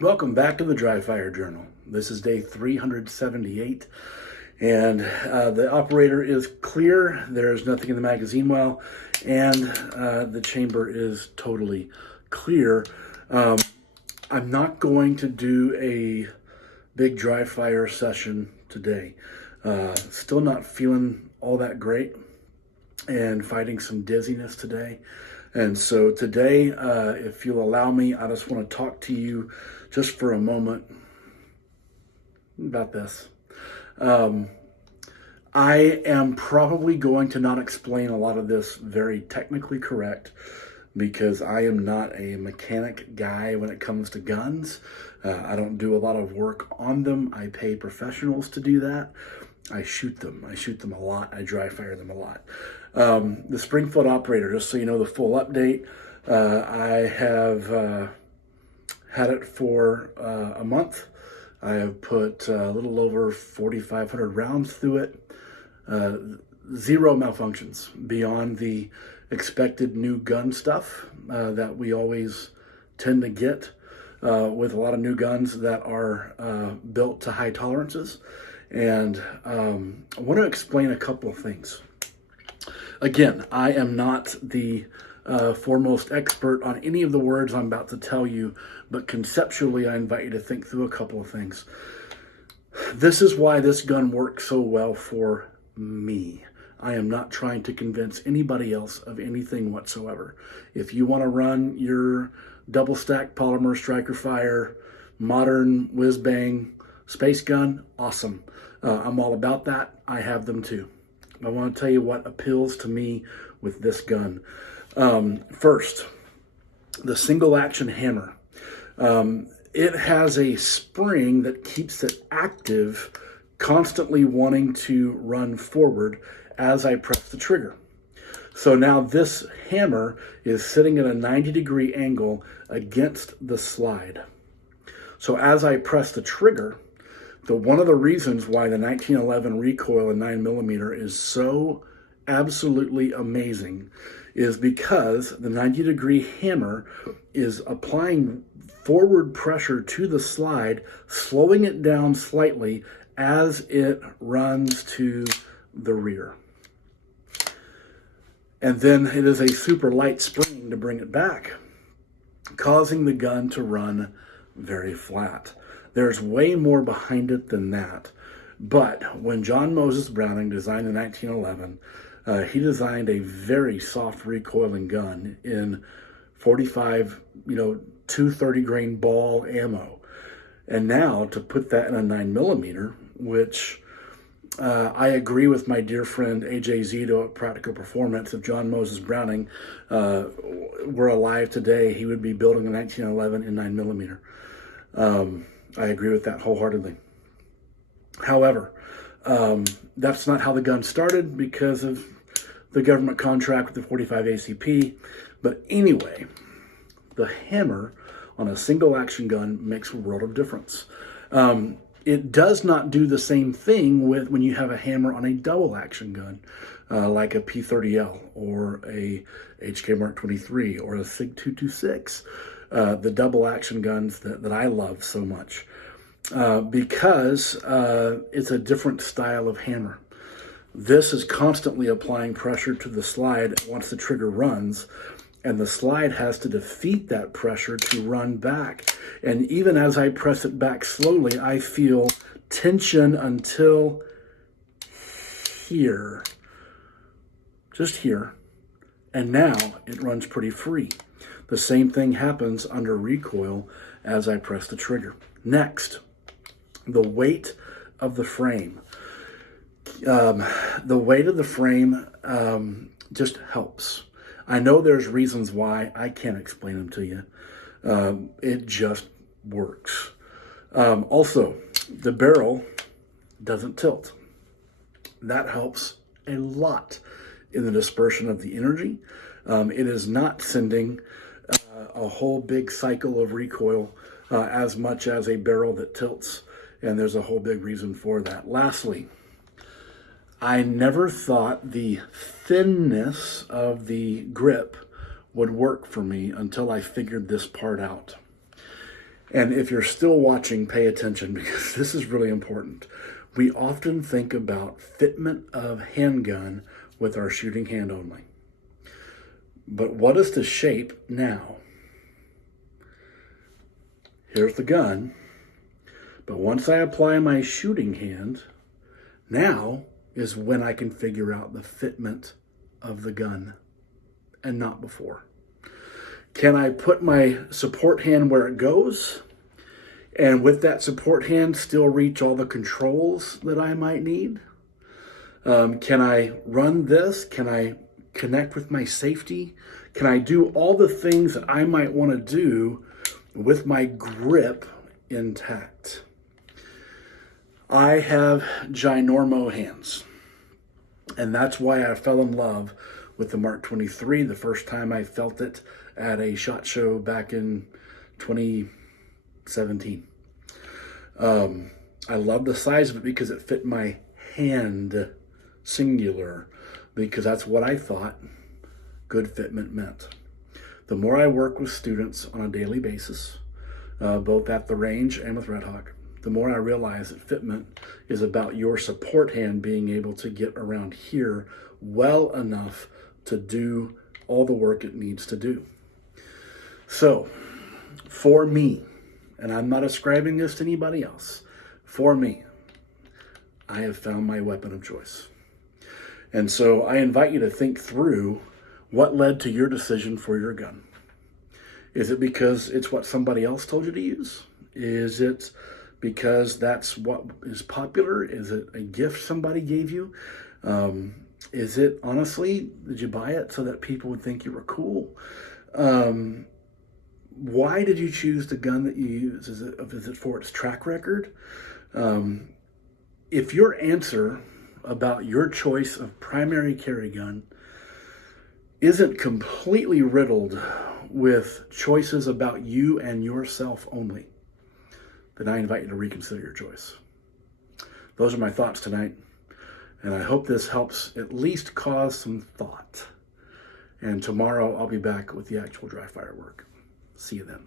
Welcome back to the Dry Fire Journal. This is day 378, and the operator is clear. There's nothing in the magazine well, and the chamber is totally clear. I'm not going to do a big dry fire session today. Still not feeling all that great and fighting some dizziness today. And so today, if you'll allow me, I just want to talk to you just for a moment about this. I am probably going to not explain a lot of this very technically correct because I am not a mechanic guy when it comes to guns. I don't do a lot of work on them. I pay professionals to do that. I shoot them. I shoot them a lot. I dry fire them a lot. The Springfield Operator, just so you know the full update, I have had it for a month. I have put a little over 4,500 rounds through it. Zero malfunctions beyond the expected new gun stuff that we always tend to get with a lot of new guns that are built to high tolerances. And I want to explain a couple of things. Again, I am not the foremost expert on any of the words I'm about to tell you, but conceptually, I invite you to think through a couple of things. This is why this gun works so well for me. I am not trying to convince anybody else of anything whatsoever. If you want to run your double stack polymer striker fire, modern whiz bang space gun, awesome. I'm all about that. I have them too. I want to tell you what appeals to me with this gun. First, the single action hammer. It has a spring that keeps it active, constantly wanting to run forward as I press the trigger. So now this hammer is sitting at a 90-degree angle against the slide. So as I press the trigger, one of the reasons why the 1911 Recoil in 9mm is so absolutely amazing is because the 90-degree hammer is applying forward pressure to the slide, slowing it down slightly as it runs to the rear. And then it is a super light spring to bring it back, causing the gun to run very flat. There's way more behind it than that. But when John Moses Browning designed the 1911, he designed a very soft recoiling gun in 45, 230 grain ball ammo. And now to put that in a 9mm, which I agree with my dear friend AJ Zito at Practical Performance. If John Moses Browning were alive today, he would be building a 1911 in 9mm. I agree with that wholeheartedly. However, that's not how the gun started because of the government contract with the 45 ACP. But anyway, the hammer on a single action gun makes a world of difference. It does not do the same thing with when you have a hammer on a double action gun, like a P30L or a HK Mark 23 or a SIG 226. The double action guns that I love so much because it's a different style of hammer. This is constantly applying pressure to the slide once the trigger runs, and the slide has to defeat that pressure to run back. And even as I press it back slowly, I feel tension until here, just here, and now it runs pretty free. The same thing happens under recoil as I press the trigger. Next, the weight of the frame. The weight of the frame just helps. I know there's reasons why. I can't explain them to you. It just works. Also, the barrel doesn't tilt. That helps a lot in the dispersion of the energy. It is not sending a whole big cycle of recoil as much as a barrel that tilts, and there's a whole big reason for that. Lastly, I never thought the thinness of the grip would work for me until I figured this part out. And if you're still watching, pay attention because this is really important. We often think about fitment of handgun with our shooting hand only. But what is the shape now? Here's the gun. But once I apply my shooting hand, now is when I can figure out the fitment of the gun and not before. Can I put my support hand where it goes? And with that support hand, still reach all the controls that I might need? Can I run this? Can I connect with my safety? Can I do all the things that I might want to do with my grip intact? I have ginormo hands. And that's why I fell in love with the Mark 23 the first time I felt it at a SHOT Show back in 2017. I love the size of it because it fit my hand, singular, because that's what I thought good fitment meant. The more I work with students on a daily basis, both at the range and with Red Hawk, the more I realize that fitment is about your support hand being able to get around here well enough to do all the work it needs to do. So, for me, and I'm not ascribing this to anybody else, for me, I have found my weapon of choice. And so I invite you to think through what led to your decision for your gun. Is it because it's what somebody else told you to use? Is it because that's what is popular? Is it a gift somebody gave you? Is it, honestly, did you buy it so that people would think you were cool? Why did you choose the gun that you use? Is it for its track record? If your answer about your choice of primary carry gun isn't completely riddled with choices about you and yourself only, then I invite you to reconsider your choice. Those are my thoughts tonight, and I hope this helps at least cause some thought. And tomorrow I'll be back with the actual dry fire work. See you then.